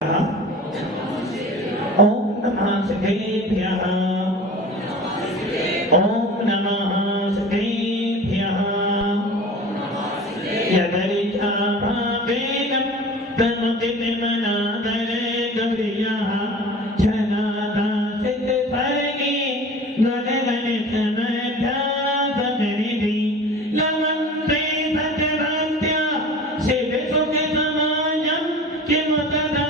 ओम नमः सिद्धेभ्यः ओम नमः सिद्धेभ्यः यदरिचाभावेन तनुतिमनादरे गौर्यः छलादा सिद्धस्वर्गे गणगणितमध्यासनिधि लमन्ते सत्यभक्त्या सिद्धसुखसमाजं किमुतदा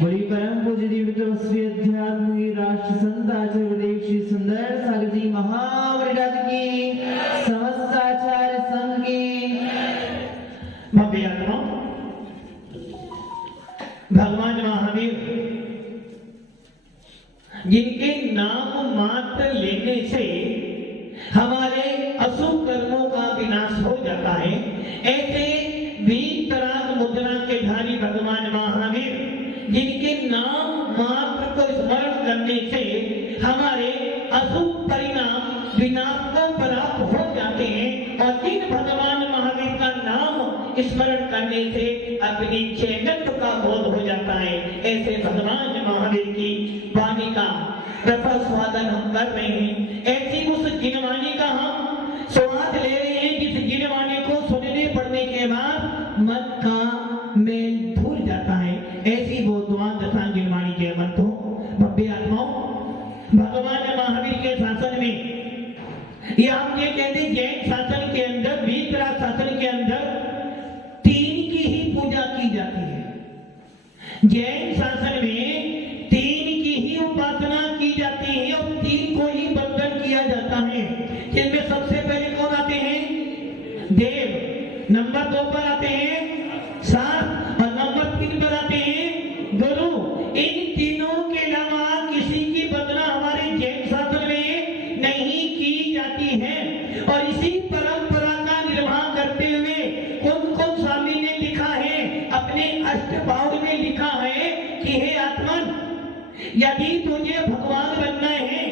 बड़ी परम पूज्य दिव्य तपस्वी अध्यात्मिक राष्ट्र संत आचार्य गुरुदेव श्री सुंदर सागर जी महावरिराज की समस्त आचार्य संघ की भव्य आत्मा भगवान महावीर जिनके नाम मात्र लेने से हमारे अशुभ कर्मों का विनाश हो जाता है, ऐसे वीतराग मुद्रा के धारी भगवान महावीर जिनके नाम मात्र को स्मरण करने से हमारे अशुभ परिणाम विनाश को प्राप्त हो जाते हैं, और इन भगवान महावीर का नाम स्मरण करने से अपनी चैतन्य का बोध हो जाता है। ऐसे भगवान महावीर की वाणी का रसास्वादन हम कर रहे हैं। ऐसी उस जिनवाणी का हम स्वाद ले रहे हैं जिस जिनवाणी को सुनने पड़ने के बाद मन का मेल भूल जाता है। ऐसी बोधवान दशा जिनवाणी के मन को भव्य आत्माओं भगवान महावीर के शासन में, या हम ये कहते हैं जैन शासन के अंदर, वीतराग शासन के अंदर तीन की ही पूजा की जाती है। जैन शासन में तीन की ही उपासना की जाती है और तीन को ही बंधन किया जाता है। जिनमें सबसे पहले कौन आते हैं? देव। नंबर 2 पर आते हैं शास्त्र और नंबर 3 पर आते हैं गुरु। इन तीनों के अलावा किसी की वंदना हमारे जैन शास्त्र में नहीं की जाती है। और इसी परंपरा का निर्वाह करते हुए कौन स्वामी ने लिखा है, अपने अष्टभाव में लिखा है कि हे आत्मन, यदि तुझे भगवान बनना है,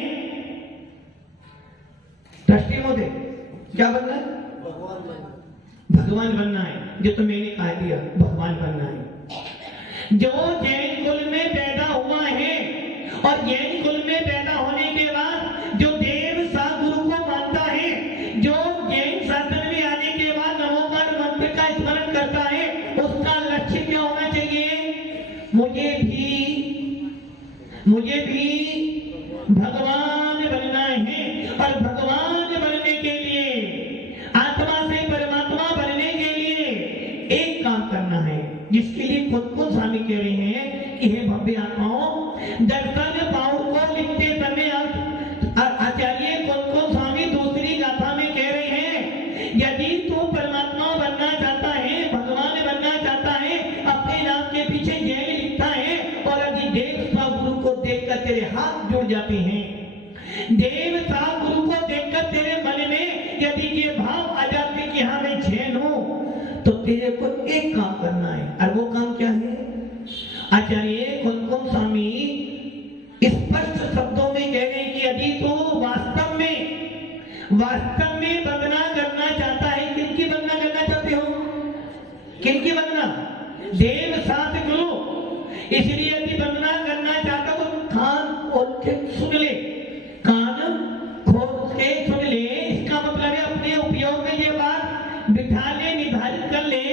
दृष्टि मोदे क्या बनना है? भगवान बनना है। जो तो मैंने कह दिया, भगवान बनना है। जो जैन कुल में पैदा हुआ है और जैन कुल में पैदा होने के बाद जो देव सा गुरु को मानता है, जो जैन शासन में आने के बाद नमोकार मंत्र का स्मरण करता है, उसका लक्ष्य क्या होना चाहिए? मुझे भी भगवान बनना है। और भगवान बनने के लिए, आत्मा से परमात्मा बनने के लिए एक काम करना है, जिसके लिए खुद को स्वामी कह रहे हैं कि हे भव्य आत्माओं, दर्शन पाउर को लिखते समय आचार्य को स्वामी दूसरी गाथा में कह रहे हैं, यदि तू परमात्मा बनना चाहता है, भगवान बनना चाहता है, अपने नाम के पीछे जय लिखता है, और यदि देव सा गुरु को देखकर तेरे हाथ जुड़ जाते हैं, देव सा गुरु को देखकर तेरे मन में यदि ये भाव आ जाते कि हाँ मैं जैन हूं, तो तेरे को एक काम करना है। और वो काम क्या है? आचार्य कुमकुम स्वामी स्पष्ट शब्दों में कह रहे हैं कि यदि तो वास्तव में वंदना करना चाहता है, किनकी वंदना करना चाहते हो? किनकी वंदना? देव साथ गुरु। इसलिए यदि वंदना करना चाहता हो तो कान खोल के सुन ले, कान खोल के सुन ले। इसका मतलब है अपने उपयोग में ये बात बिठा ले, निर्धारित कर ले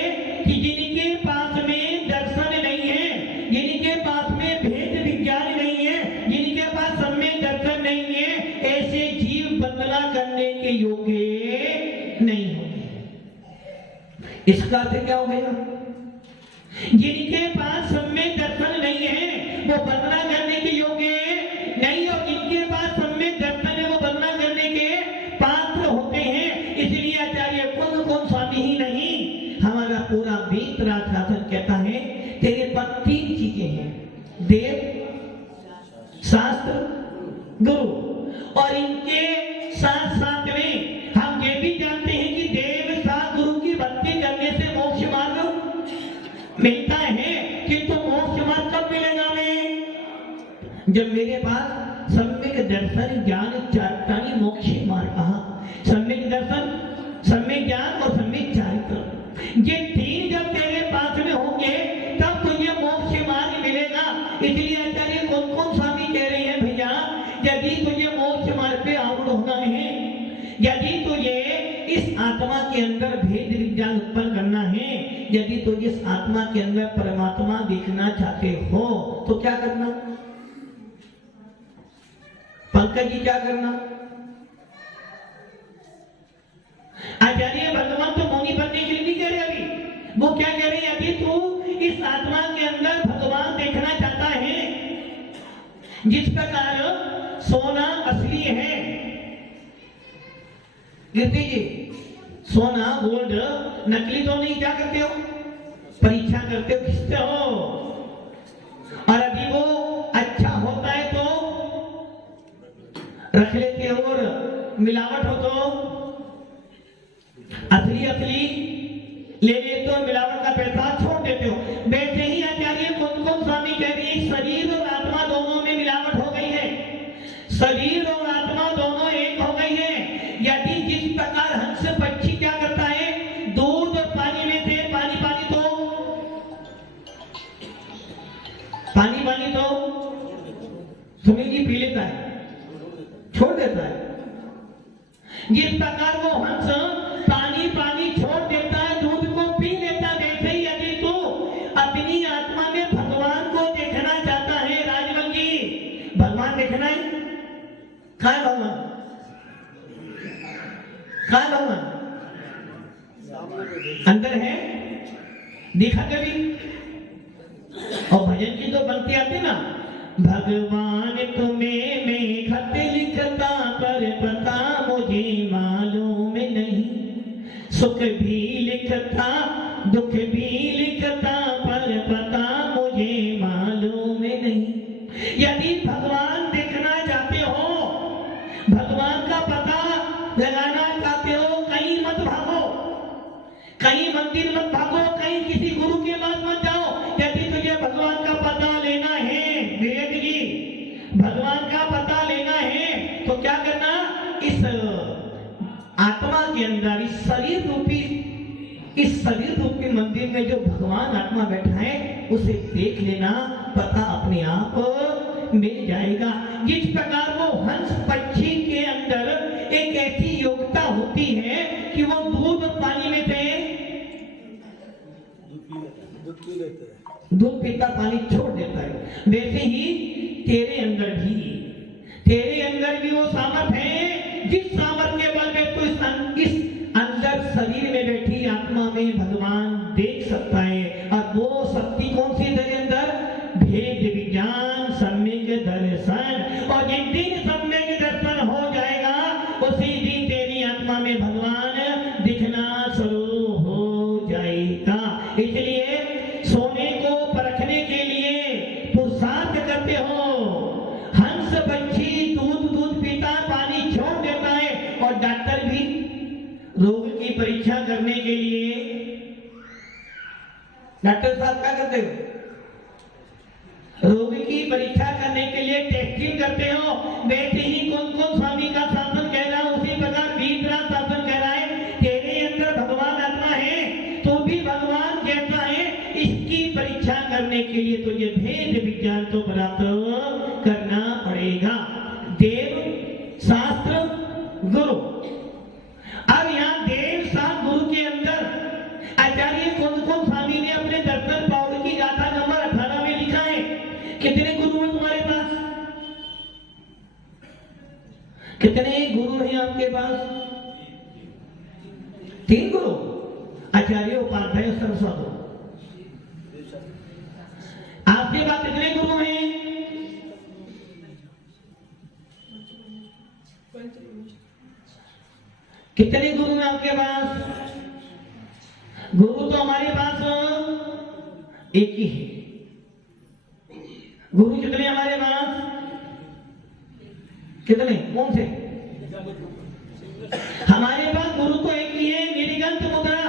कि जिनके पास में दर्शन नहीं है, जिनके पास में भेद विज्ञान नहीं है, जिनके पास सम्यक दर्शन नहीं है, ऐसे योग्य नहीं होते। इसका अर्थ क्या हो गया? जिनके पास सम्यक दर्शन नहीं है वो वंदना करने के योग्य नहीं, और जिनके पास सम्यक दर्शन है वो वंदना करने के पात्र होते हैं। इसलिए आचार्य कौन स्वामी ही नहीं, हमारा पूरा वीतराग शासन कहता है तेरे पास 3 चीजें हैं, देव, शास्त्र, गुरु। और इनके साथ साथ में हम ये भी जानते हैं कि देव, शास्त्र, गुरु की भक्ति करने से मोक्ष मार्ग मिलता है। किंतु मोक्ष मार्ग कब मिलेगा हमें? जब मेरे पास सम्यक दर्शन, ज्ञान, चारित्राणि मोक्ष मार्ग। कहा सम्यक दर्शन, सम्यक ज्ञान और सम्यक चारित्र, ये 3 जब तेरे पास में होंगे तब तुझे मोक्ष मार्ग मिलेगा। इसलिए आचार्य कौन स्वामी कह रहे हैं भैया, यदि तुझे मोक्ष मार्ग पे आरूढ़ होना है, यदि तुझे इस आत्मा के अंदर भेद विज्ञान उत्पन्न करना है, यदि तुझे इस आत्मा के अंदर परमात्मा देखना चाहते हो तो क्या करना? पंकज जी क्या करना? आचार्य भगवान तो मौनी बनने के लिए नहीं कह रहे अभी, वो क्या कह रहे हैं? यदि तू इस आत्मा के अंदर भगवान देखना चाहता है, जिस प्रकार सोना असली है, कीर्ति जी, सोना गोल्ड नकली तो नहीं, क्या करते हो? परीक्षा करते हो, खींचते हो, और अभी वो अच्छा होता है तो रख लेते हो, और मिलावट हो तो असली ले लेते हो, मिलावट का पैसा छोड़ देते हो। वैसे ही आचार्य कौन स्वामी कह रही है, शरीर और आत्मा दोनों में मिलावट हो गई है, शरीर और आत्मा दोनों एक हो गई है। यदि जिस प्रकार हंस पक्षी क्या करता है, दूध और पानी में से पानी तो सुनील जी पी लेता है, छोड़ देता है। जिस प्रकार वो हंस पानी छोड़ देता है, दूध को पी लेता, वैसे ही यदि तू अपनी आत्मा में भगवान को देखना चाहता है, राजवन जी, भगवान देखना है, कहाँ है भगवान? कहाँ है भगवान? अंदर है, दिखा कभी? और भजन की तो बनती आती ना, भगवान तुम्हें में खत लिखता पर पता मुझे मालूम नहीं, सुख भी लिखता दुख भी लिखता पर पता मुझे मालूम नहीं। यदि भगवान देखना चाहते हो, भगवान का पता लगाना चाहते हो, कहीं मत भागो, कहीं मंदिर मत भागो, कहीं किसी गुरु के पास मत जाओ। यदि तुझे भगवान का पता लेना है, विवेक जी, भगवान का पता लेना है तो क्या करना? इस आत्मा के अंदर, इस शरीर रूपी मंदिर में जो भगवान आत्मा बैठा है उसे देख लेना, पता अपने आप मिल जाएगा। जिस प्रकार वो हंस पक्षी के अंदर एक ऐसी योग्यता होती है कि वो दूध और पानी में से दूध पीता, पानी छोड़ देता है, वैसे ही तेरे अंदर भी वो सामर्थ्य है, जिस सामर्थ्य के बल में तू इस अंदर शरीर में बैठी आत्मा में भगवान देख सकता है। और वो शक्ति कौन सी तेरे अंदर? भेद विज्ञान, सम्यक दर्शन। और जिस दिन सम्यक दर्शन हो जाएगा उसी दिन तेरी आत्मा में भगवान दिखना शुरू हो जाएगा। इसलिए सोने को परखने के लिए पुरुषार्थ करते हो, हंस पक्षी दूध पीता, पानी छोड़ देता है, और डॉक्टर भी रोग की परीक्षा करने के लिए, डॉक्टर साहब क्या करते हो? रोग की परीक्षा करने के लिए टेस्टिंग करते हो। वैसे ही कौन स्वामी का शासन कह रहा है, उसी प्रकार वीतराग शासन कह रहा है, तेरे अंदर भगवान आत्मा है, तो भी भगवान कहता है इसकी परीक्षा करने के लिए तुझे भेद विज्ञान तो प्राप्त करना पड़ेगा। देव, शास्त्र, गुरु। अब यहाँ देव, शास्त्र, गुरु के अंदर आचार्य कौन स्वामी ने अपने दर्शन पावड़ की गाथा नंबर 18 में लिखा है। कितने गुरु हैं तुम्हारे पास? कितने गुरु हैं आपके पास? 3 गुरु, आचार्य, उपाध्याय, सरस्वती। आपके पास कितने गुरु हैं? कितने गुरु हैं आपके पास? गुरु तो हमारे पास एक ही है। गुरु कितने हमारे पास? कितने? कौन से? हमारे पास गुरु तो एक ही है, निर्गंत मुद्रा।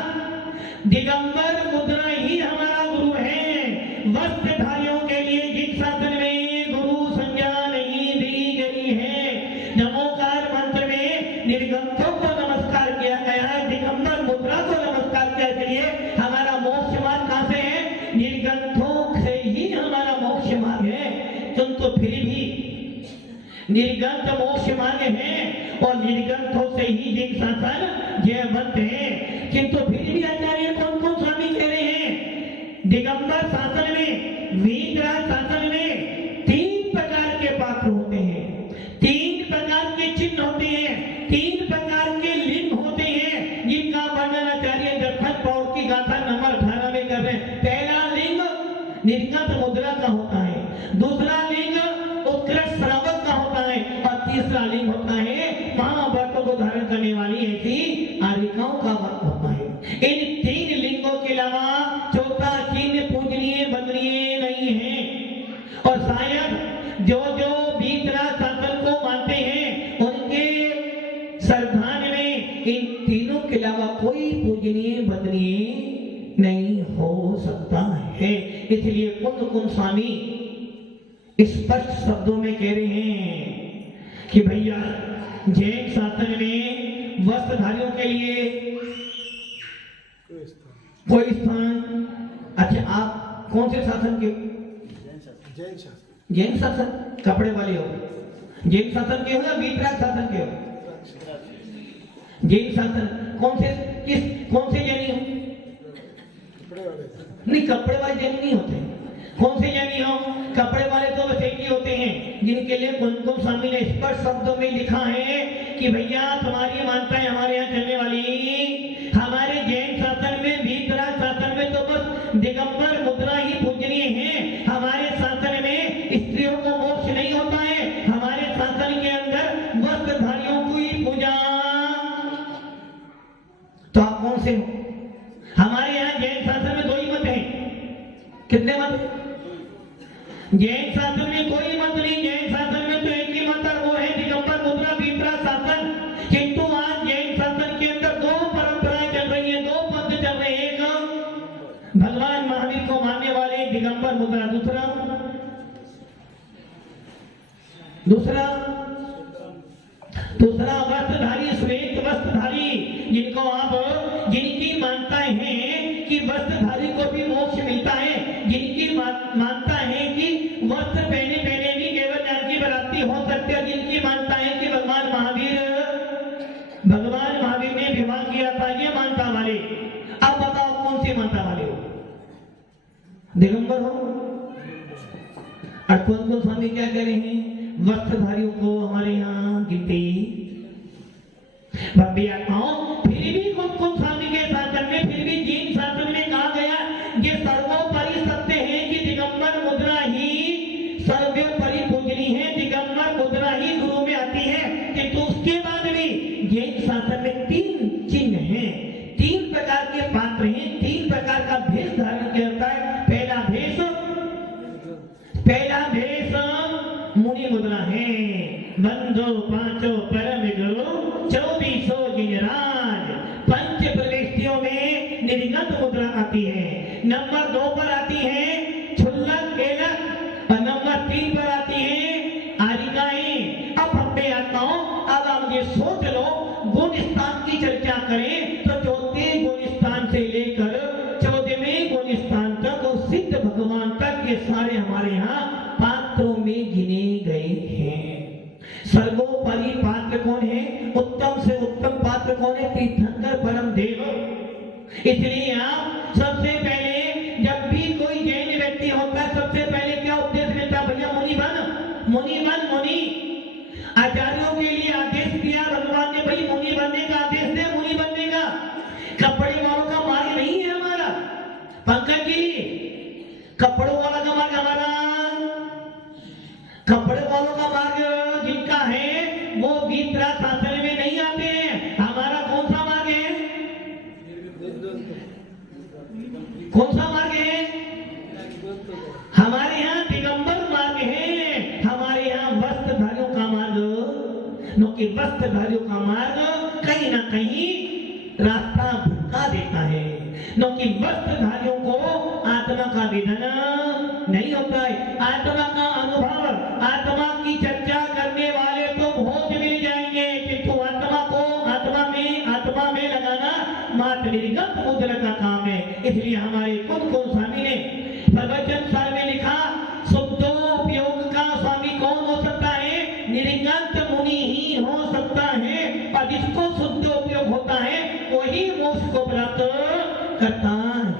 दिगंबर मुद्रा ही हमारा गुरु है। वस्त्रधारियों के लिए जिस शासन में गुरु संज्ञा नहीं दी गई है, नमोकार मंत्र में निर्गंतों को नमस्कार किया गया है, दिगंबर मुद्रा को नमस्कार किया। इसलिए हमारा मोक्ष मार्ग कहां से है? निर्गंतों से ही हमारा मोक्ष मार्ग है। तुम तो फिर भी निर्गंत मोक्ष मार्ग है और निर्गंतों से ही जिन शासन जयवंत है। किंतु फिर भी आचार्य कौन कौन स्वामी कह रहे हैं? दिगंबर शासन में, वीतराग शासन में 3 प्रकार के पात्र होते हैं, 3 प्रकार के चिन्ह होते हैं, 3 प्रकार के लिंग होते हैं, जिनका वर्णन आचार्य दर्शन पौड़ की गाथा नंबर 18 में कर रहे हैं। पहला लिंग निर्गंत मुद्रा का होता है, दूसरा लिंग उत्कृष्ट श्रावक का होता है और तीसरा लिंग होता है महाव्रत को धारण करने वाली ऐसी आरिकाओं का व्रत होता है। इन 3 लिंगों के अलावा चौथा चिन्ह पूजनीय वंदनीय नहीं है। और शायद जो बीतरा शासन को मानते हैं उनके श्रद्धान में इन तीनों के अलावा कोई पूजनीय वंदनीय नहीं हो सकता है। इसलिए कुंद कुंद स्वामी स्पष्ट शब्दों में कह रहे हैं कि भैया जैन शासन में वस्त्रधारियों के लिए कोई स्थान। अच्छा, आप कौन से शासन के? जैन शासन। जैन शासन कपड़े वाले हो? जैन शासन के हो या वीतराग शासन के हो? जैन शासन कौन से जैनी हो? कपड़े वाले नहीं, कपड़े वाले जैनी नहीं होते। कौन से जैनी हो? कपड़े वाले तो बस एक ही होते हैं जिनके लिए कुंकुम स्वामी ने स्पष्ट शब्दों में लिखा है कि भैया तुम्हारी मानता है हमारे यहाँ चलने वाली। हमारे जैन शासन में, वीतराग शासन में तो बस दिगंबर मुद्रा ही पूजनीय है। हमारे शासन में स्त्रियों को मोक्ष नहीं होता है। हमारे शासन के अंदर वस्त्रधारियों की पूजा। तो आप कौन से हो? हमारे यहाँ जैन शासन में 2 ही मत हैं। कितने मत? जैन शासन में कोई मत नहीं। जैन शासन में तो एक ही मत है, वो है दिगंबर मुद्रा वीतराग शासन। किंतु आज जैन शासन के अंदर 2 परंपराएं चल रही हैं, 2 पंथ चल रहे हैं। एक भगवान महावीर को मानने वाले दिगंबर मुद्रा, दूसरा वस्त्रधारी, श्वेत वस्त्रधारी, जिनकी मानताएं हैं कि वस्त्रधारी को भी मोक्ष मिलता है, जिनकी मानता है कि वस्त्र पहने भी केवल ज्ञान की प्राप्ति हो सकती है, जिनकी मानता है कि भगवान महावीर ने विवाह किया था, ये मानता वाले। अब बताओ कौन सी मानता वाले हो? दिगंबर हो? और कौन स्वामी क्या कह रहे हैं? वस्त्रधारियों को हमारे यहाँ गिनती फिर भी कुंकुम स्वामी के शासन में, फिर भी जैन शासन में कहा गया ये सर्वोपरि सत्य है कि दिगंबर मुद्रा ही सर्वोपरि पूजनी है, दिगंबर मुद्रा ही गुरु में आती है। किंतु उसके बाद भी जैन शासन में 3 चिन्ह हैं, 3 प्रकार के पात्र हैं, 3 प्रकार का भेष धारण किया जाता है। पहला भेष मुनि मुद्रा है। बंधो पांचों परम गुरु 2400 गिरिराज। पंच प्रविष्टियों में निर्गत मुद्रा आती है। नंबर 2 पर आती है छुल्लक केलक और नंबर 3 पर आती है आरिकाएं। अब हम पे आता हूं, अब आप ये सोच लो, गुण स्थान की चर्चा करें तो 4वें गुण स्थान से लेकर 14वें गुण स्थान तक और सिद्ध भगवान तक ये सारे हमारे यहाँ पात्रों में गिने गए हैं। सर्वोपरि पात्र कौन है? उत्तम से उत्तम पात्र कौन है? तीर्थंकर परम देव। इसलिए आप सबसे पहले जब भी कोई जैन व्यक्ति होता है, सबसे पहले क्या उपदेश मिलता है? भैया मुनि बन। आचार्यों के लिए आदेश दिया भगवान ने, भाई मुनि बनने का आदेश दे, मुनि बनने का। वो वीतरा शासन में नहीं आते हैं। हमारा कौन सा मार्ग है? कौन सा मार्ग है? हमारे यहाँ दिगंबर मार्ग है। हमारे यहाँ वस्त्रधारियों का मार्ग, नो कि वस्त्रधारियों का मार्ग कहीं ना कहीं रास्ता भटका देता है, नो कि वस्त्रधारियों को आत्मा का विधन नहीं होता है। आत्मा का अनुभव, आत्मा की चर्चा करने वाले तो बहुत मिल जाएंगे, किंतु आत्मा में लगाना मात्र निर्गत मुद्रा का काम है। इसलिए हमारे कुछ स्वामी ने प्रवचन सार में लिखा, शुद्धोपयोग का स्वामी कौन हो सकता है? निर्गत मुनि ही हो सकता है, और जिसको शुद्ध उपयोग होता है वही मोक्ष को प्राप्त करता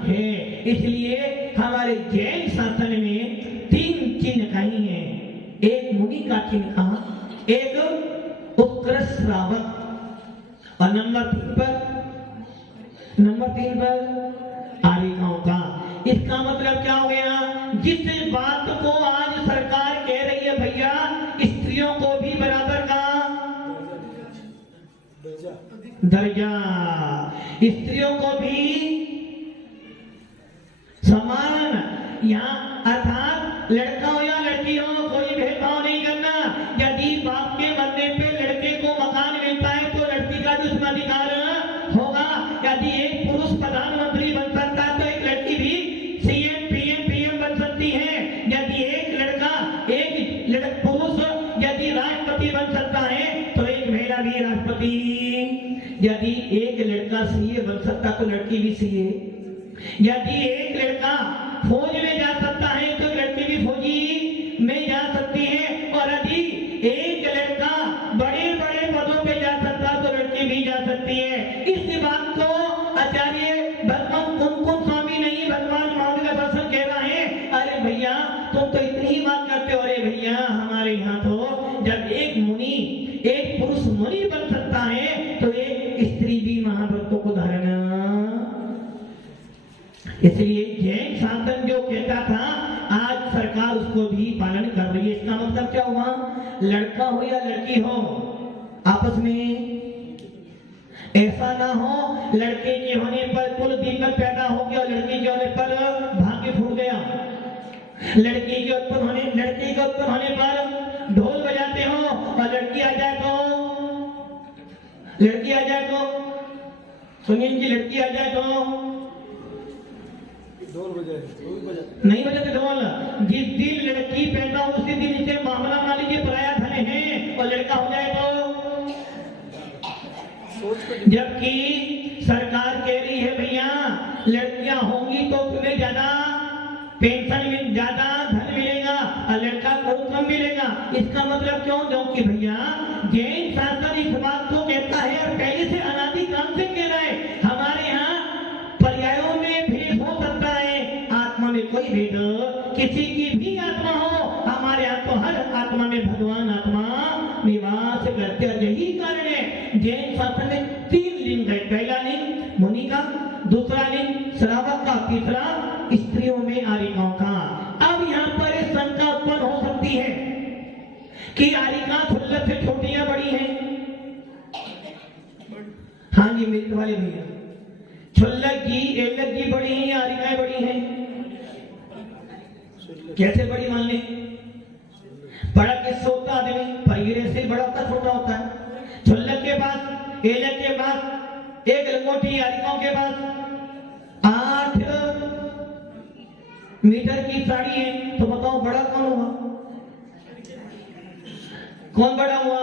है। इसलिए हमारे जैन शासन में 3 चिन्ह कही है। एक मुनि का चिन्ह कहा, एक उत्कृष्ट श्रावक, और नंबर 3 पर आर्यिकाओं का। इसका मतलब क्या हो गया? जिस बात को आज सरकार कह रही है भैया स्त्रियों को भी बराबर का दर्जा, स्त्रियों को भी समान, यहाँ अर्थात लड़का हो या लड़की हो कोई भेदभाव नहीं करना। यदि बाप के मरने पे लड़के को मकान मिलता है तो लड़की का भी उसमें अधिकार होगा। यदि एक पुरुष प्रधानमंत्री बन सकता है तो एक लड़की भी सीएम पीएम बन सकती है। यदि एक पुरुष यदि राष्ट्रपति बन सकता है तो एक महिला भी राष्ट्रपति, यदि एक लड़का सीए बन सकता तो लड़की भी सीए, यदि एक लड़का फौज में जा सकता है तो लड़की भी फौजी में जा सकती है, और यदि एक लड़का बड़े बड़े पदों पे जा सकता तो लड़की भी जा सकती है। इस बात को आचार्य भगवान कुमकुम स्वामी नहीं, भगवान महावीर का दर्शन कह रहा है, अरे भैया तुम तो इतनी ही बात करते हो। अरे भैया हमारे यहाँ तो जब एक पुरुष मुनि बन सकता है तो एक स्त्री भी महाव्रतों को धारण। इसलिए जैन शासन जो कहता था आज सरकार उसको भी पालन कर रही है। इसका मतलब क्या हुआ? लड़का हो या लड़की हो आपस में ऐसा ना हो लड़के के होने पर कुल दिक्कत पैदा हो गया, लड़की के होने पर भाग्य फूट गया। लड़के के उत्पन्न होने पर ढोल बजाते हो और लड़की आ जाए तो सुनिए की लड़की आ जाए तो ढोल बजाए नहीं बजाते ढोल। जिस दिन लड़की पैदा हो उसी दिन इसे मामला मान लीजिए पराया धन है, और लड़का हो जाए तो। जबकि सरकार कह रही है भैया लड़कियां होंगी तो तुम्हें ज्यादा पेंशन में ज्यादा धन मिलेगा और लड़का को कम मिलेगा। इसका मतलब क्यों? क्योंकि भैया जैन शासन इस बात को कहता है और पहले से अनादि काल से कह रहा है। हमारे यहाँ पर्यायों में भेद हो सकता है, आत्मा में कोई भेद किसी की भी आत्मा हो, हमारे यहाँ तो हर आत्मा में भगवान आत्मा निवास करते हैं। यही कारण है जैन शासन में 3 लिंग है। पहला लिंग मुनि का, दूसरा लिंग श्रावक का, तीसरा स्त्रियों में आर्यिकाओं का। अब यहाँ पर इस शंका उत्पन्न हो सकती है कि आर्यिका थुल्लक से छोटी या बड़ी है? हाँ जी मृत वाले भैया, छुल्लक जी एलक जी बड़ी है या आर्यिकाएं बड़ी हैं? कैसे बड़ी मान ले? बड़ा किससे होता आदमी? परिगिरे से बड़ा होता छोटा होता है। छुल्लक के पास, एलक के पास, एक लंगोटी आर्यिकाओं के पास 8 मीटर की साड़ी है, तो बताओ बड़ा कौन हुआ? कौन बड़ा हुआ?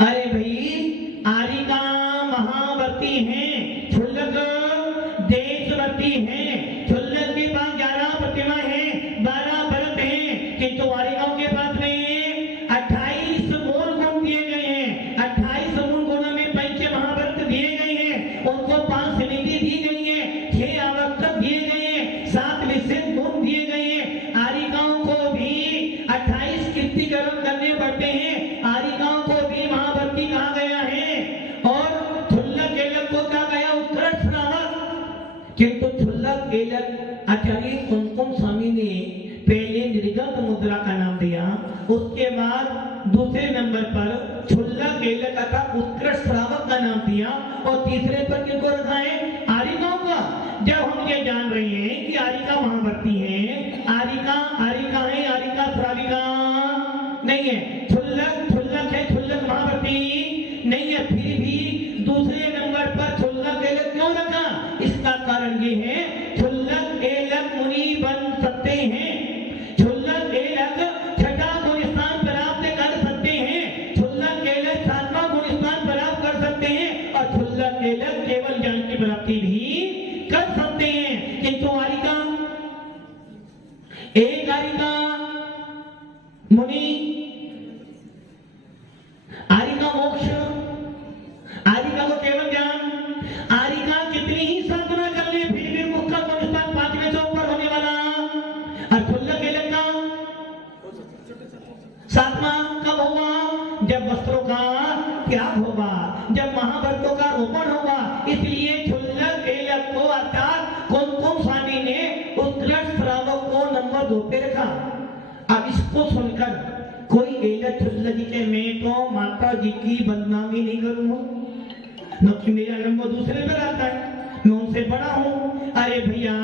अरे भाई आर्यिका महाव्रती हैं, छुल्लक देशव्रती हैं। छुल्लक के पास 11 प्रतिमा है, 12 व्रत हैं, किंतु आर्यिकाओं के पास में 28 मूल गुण दिए गए हैं। 28 मूल गुणों में पंच महाव्रत दिए गए हैं, उनको 5 निधि दी गई है, 6 आवश्यक दिए गए हैं, 7 विशेष गुण दिए गए हैं। आर्यिकाओं को भी 28 कीर्ति कर्म करने पड़ते हैं। आर्यिकाओं को भी महाव्रती कहा गया है। और छुल्लक एलक को क्या दिया और तीसरे पर किनको रखा है? आरिकाओं का। जब हम ये जान रहे हैं कि आरिका महावर्ती है, आरिका है, आरिका श्राविका नहीं है, क्षुल्लक है, क्षुल्लक महावर्ती नहीं है, फिर भी दूसरे नंबर पर क्षुल्लक एलक क्यों रखा? इसका कारण ये है क्षुल्लक एलक मुनि बन सकते हैं, क्षुल्लक एलक छठा गुण स्थान प्राप्त कर सकते हैं, क्षुल्लक एलक सातवां गुण स्थान प्राप्त कर सकते हैं और क्षुल्लक एलक केवल ज्ञान की प्राप्ति भी कर सकते हैं। किंतु आरिका, एक आरिका मुनि, आरिका मोक्ष, आरिका को केवल ज्ञान, आरिका कितनी ही साधना कर ले फिर भी मुख का गुण स्थान 5वें से ऊपर होने वाला, और क्षुल्लक एलक का 7वां कब होगा? जब वस्त्रों का त्याग होगा, जब महाव्रतों का रोपण होगा। इसलिए क्षुल्लक एलक को अर्थात कुमकुम स्वामी ने उत्कृष्ट श्रावक को नंबर 2 पे रखा। अब इसको सुनकर कोई एलक क्षुल्लक जी के मैं तो माता जी की बदनामी नहीं करूंगा, न मेरा नंबर दूसरे पर आता है, मैं उनसे बड़ा हूं। अरे भैया,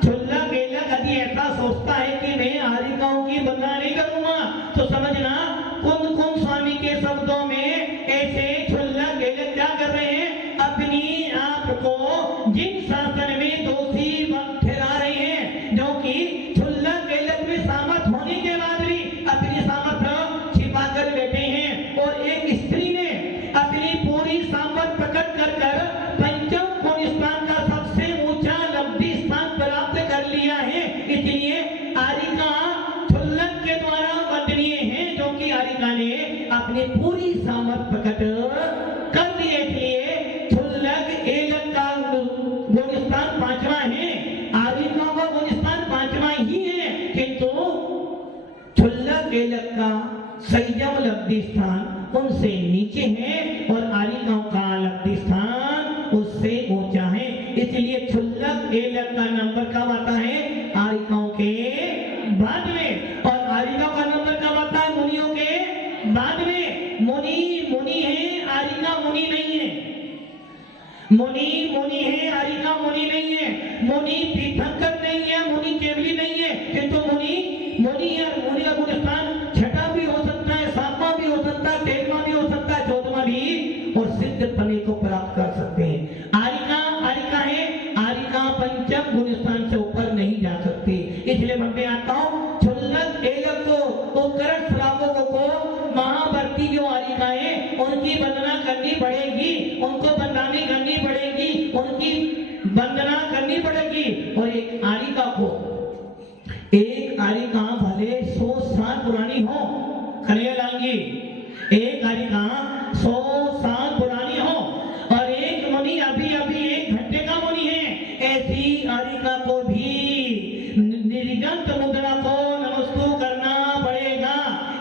क्षुल्लक एलक यदि ऐसा सोचता है कि मैं आरिकाओं की बदनामी नहीं करूंगा तो समझना कुमकुम स्वामी के शब्दों में ऐसे क्षुल्लक एलक क्या कर रहे हैं? अपनी आप को जिन शासन में दोषी ठहरा रहे हैं, जो कि क्षुल्लक एलक में सामर्थ होने के बाद भी अपनी सामर्थ छिपा कर बैठे हैं। और एक स्त्री ने अपनी पूरी सामर्थ प्रकट कर कर पंचम गुण स्थान का सबसे ऊंचा लब्धि स्थान प्राप्त कर लिया है। इसलिए आरिका क्षुल्लक के द्वारा वंदनीय है, जो कि आरिका ने अपनी पूरी सामर्थ प्रकट कर दी। इसलिए क्षुल्लक एलक का गुण स्थान 5वां है, आरिका का गुण स्थान 5वां ही है, किंतु क्षुल्लक एलक का संयम लब्धि स्थान उनसे नीचे है और आरिकाओं का लब्धि स्थान उससे ऊंचा है। इसलिए क्षुल्लक एलक का नंबर कब आता है? आरिकाओं के बाद में। और आरिकाओं का नंबर कब आता है? मुनियों के बाद में। मुनि है, आरिका मुनि नहीं है। मुनि है, आरिका मुनि नहीं है। मुनि तीर्थंकर नहीं है, मुनि केवली नहीं है, किंतु मुनि है। मुनि का गुण स्थान छठा भी हो सकता है, 7वां भी हो सकता है, 13वां भी हो सकता है, 14वां भी, और सिद्ध पने को प्राप्त कर सकते हैं। आरिका है, आरिका पंचम गुण स्थान से ऊपर नहीं जा सकती। इसलिए मैं आता हूं क्षुल्लक एलक को, उत्कृष्ट श्रावकों को, महावर्ती जो आरिकाएं उनकी वंदना करनी पड़ेगी, उनको बदनामी करनी पड़ेगी, उनकी वंदना करनी पड़ेगी। और एक आरिका भले 100 साल पुरानी हो, कन्हैयालाल जी, एक आरिका 100 साल पुरानी हो और एक मुनि अभी 1 घंटे का मुनि है, ऐसी आरिका को भी निर्गंत मुद्रा को नमस्तु करना पड़ेगा।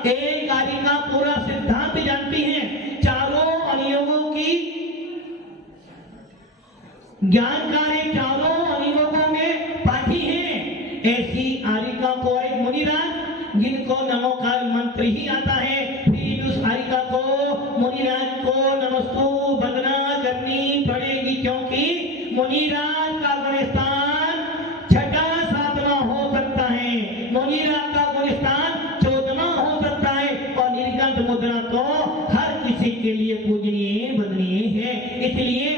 एक आरिका पूरा सिद्धांत जानती है, चारों अनुयोगों की ज्ञानकारी, चारों अनुयोगों में पाठी है। ऐसी आरिका को एक मुनिराज जिनको नमोकार मंत्र ही आता है, फिर उस आरिका को मुनिराज को नमस्तु वंदना करनी पड़ेगी, क्योंकि मुनिराज का गुण स्थान 6वां 7वां हो सकता है, मुनिराज का गुण स्थान 14वां हो सकता है। और निर्गंत मुद्रा तो हर किसी के लिए पूजनीय वंदनीय है। इसलिए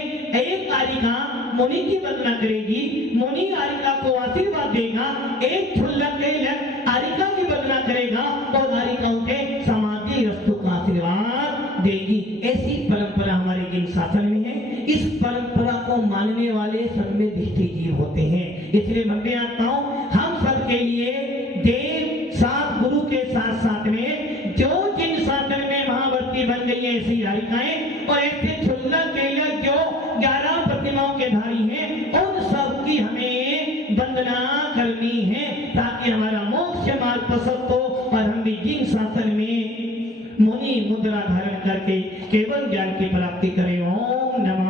एक आरिका मुनि की वंदना करेगी, मुनि आरिका को आशीर्वाद देगा, एक क्षुल्लक एलक आरिका की वंदना करेगा और आरिकाओं के समाधि रस्तु का आशीर्वाद देगी। ऐसी परंपरा हमारे जिन शासन में है, इस परंपरा को मानने वाले सब में दृष्टि जीव होते हैं। इसलिए मैं आता हूं हम सब के लिए देव साथ गुरु के साथ साथ में जो जिन शासन में महावर्ती बन गई है ऐसी आरिकाएं, और ऐसे क्षुल्लक एलक जो 11 प्रतिमाओं के धारी हैं, उन सब की हमें वंदना करनी है, ताकि हमारा मोक्ष मार्ग प्रशस्त हो और हम भी जिन शासन में मुनि मुद्रा धारण करके केवल ज्ञान की प्राप्ति करें। ओम नमः